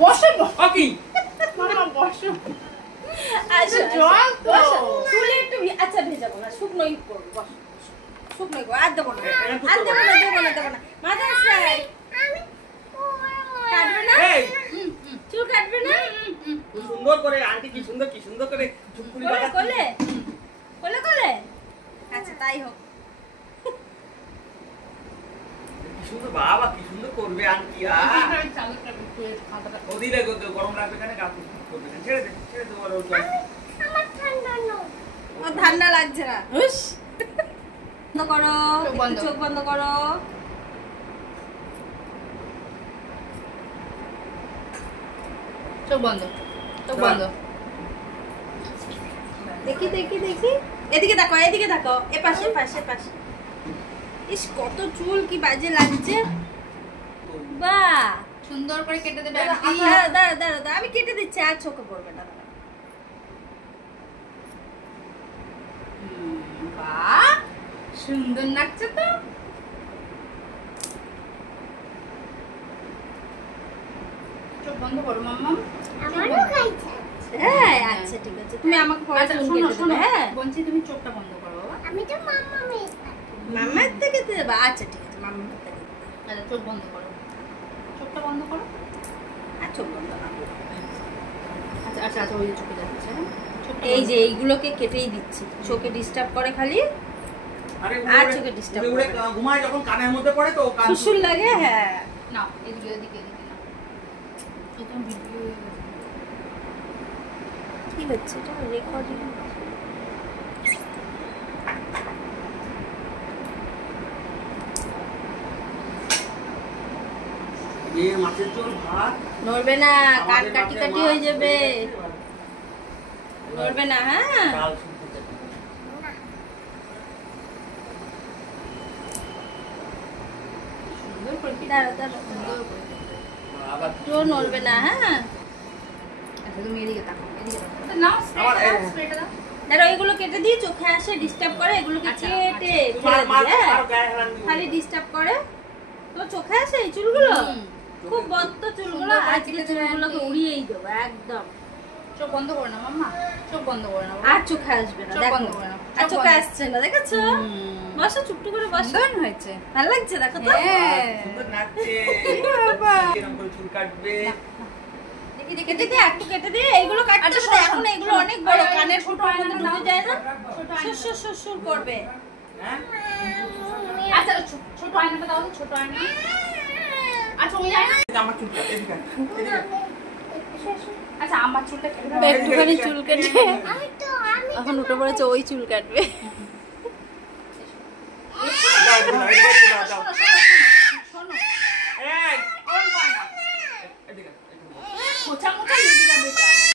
বসো ওকে মামা বসো। আচ্ছা জল তো। চুলে একটু আচ্ছা ভেজাবো না, শুকনোই করবো। বসো শুকনোই করবো, আর দেবো না, আর দেবো না, দেবো না, দেবো না। মাথা আসছে কাটবে না, চুল কাটবে না। সুন্দর করে আন্টি কি সুন্দর করে ঝুপকুলি কোলে বাঁধা কোলে কোলে কোলে। আচ্ছা তাই হোক। কি সুন্দর বাবা, কি সুন্দর করবে আন্টি। ওদিকে গরম লাগবে কেন, গা করবে কেন, ছেড়ে দে বলো। আমার ঠান্ডা না। ও ঠান্ডা লাগছে না। হুস বন্ধ করো, চোখ বন্ধ করো। চোখ বন্ধ, চোখ বন্ধ। দেখি দেখি দেখি, এদিকে তাকাও, এদিকে তাকাও, এপাশে পাশে পাশে। ইস কত চুল, কি বাজে লাগছে। বাহ সুন্দর করে কেটে দেবে দাঁড়া আন্টি। দাঁড়া দাঁড়া দাঁড়া, আমি কেটে দিচ্ছি, আর চোখে পড়বে না। বাহ সুন্দর লাগছে তো। চোখ বন্ধ করো মাম্মা। আমারও খাইছে। হ্যাঁ আচ্ছা ঠিক আছে, তুমি আমাকে পরে আচ্ছা চুল শোনো কেটে শোনো, দেবে। হ্যাঁ বলছি তুমি চোখটা বন্ধ করো বাবা। আমি তো মাম্মা মেয়ে। মামার থেকে দেবে। আচ্ছা ঠিক আছে, মামার থেকে দেবে। আচ্ছা চোখ বন্ধ করো, চোখটা বন্ধ করো। আর চোখ বন্ধ করো। আচ্ছা আচ্ছা আচ্ছা, ওই যে চোখে যাচ্ছে। চোখটা এই বন্ধ যে এইগুলোকে কেটেই দিচ্ছি, চোখে ডিস্টার্ব করে খালি, আরে আর চোখে disturb উড়ে করবে না। ঘুমায় যখন কানের মধ্যে পড়ে তো কান সুসুর লাগে। হ্যাঁ না এদিকে এদিকে এদিকে না, এটা ভিডিও কি হচ্ছে এটা, রেকর্ডিং। মাছের ঝোল ভাত নড়বে না, কাট আমাদের কাটি মাছের কাটি মাছ, হয়ে যাবে। নড়বে না। হ্যাঁ ডাল শুনতে চাই। সুন্দর করে দাঁড়া দাঁড়া, সুন্দর করে। আবার তো নড়বে না। হ্যাঁ আচ্ছা তুমি এদিকে তাকাও, এদিকে তাকাও। ওটা নাও, আমার স্প্রেটা দাও, স্প্রেটা দাও। দাঁড়া, এগুলো কেটে দিই, চোখে আসে ডিস্টার্ব করে, এগুলোকে আচ্ছা, কেটে তোমার ফেলে মা দিই। হ্যাঁ আর গায়ে হেলান দিও। খালি ডিস্টার্ব করে। তো চোখে আসে এই চুলগুলো, হুম। খুব বদ্ধ চুলগুলো, সুন্দর করে আজকে কেটে দেবে চুলগুলোকে আন্টি। উড়িয়েই দেবো একদম। চোখ বন্ধ করো না মাম্মা, চোখ বন্ধ করো না। আর চোখে আসবে না, চোখ দেখো। বন্ধ করে নাও, আর চোখ চোখে বন্ধ। আসছে না, দেখেছো? বসো চুপটি করে বসো। সুন্দর হয়েছে। ভালো লাগছে, দেখো তো। হ্যাঁ সুন্দর নাচছে। বাবা। এরকম করে চুল কাটবে। দেখি দেখি কেটে দে, একটু কেটে দে, এইগুলো কাটতে আচ্ছা, হবে। শোনো, এখন এগুলো শোনো। অনেক বড়, ওই, ওই, কানের ছোট ফুটোর মধ্যে আয়নাটা ঢুকে দাও। যায় না, ছোট আয়না। সুর সুর সুর করবে। হ্যাঁ আচ্ছা ছোট আয়নাটা দাও তো, ছোট আয়না। আচ্ছা ওই আয়না। আমার চুল কাট, এদিকে আয়, এদিকে আয়। আচ্ছা আমার চুলটা কেটে দাও। একটুখানি চুল কেটে আমি তো আমি এখন উঠে পড়েছে, ওই চুল কাটবে।